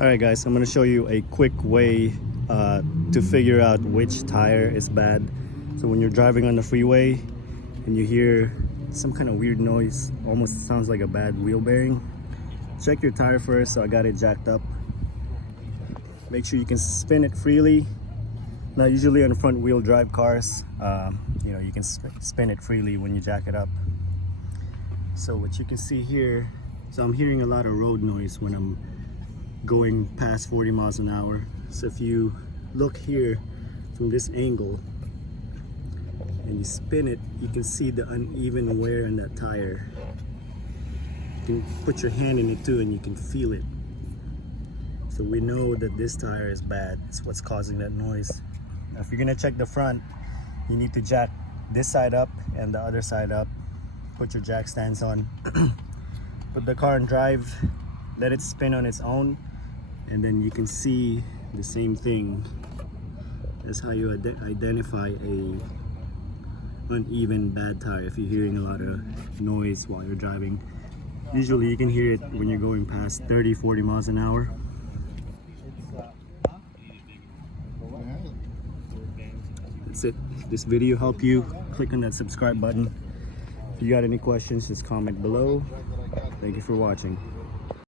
Alright guys, I'm going to show you a quick way to figure out which tire is bad. So when you're driving on the freeway and you hear some kind of weird noise, almost sounds like a bad wheel bearing, check your tire first. So I got it jacked up. Make sure you can spin it freely. Now usually on front wheel drive cars, you can spin it freely when you jack it up. So what you can see here, so I'm hearing a lot of road noise when I'm going past 40 miles an hour. So if you look here from this angle and you spin it, you can see the uneven wear in that tire. You can put your hand in it too and you can feel it. So we know that this tire is bad. It's what's causing that noise. Now, if you're gonna check the front, you need to jack this side up and the other side up. Put your jack stands on. Put the car in drive, let it spin on its own, and then you can see the same thing. That's how you identify a uneven bad tire if you're hearing a lot of noise while you're driving. Usually you can hear it when you're going past 30-40 miles an hour. That's it. If this video helped you, click on that subscribe button. If you got any questions, just comment below. Thank you for watching.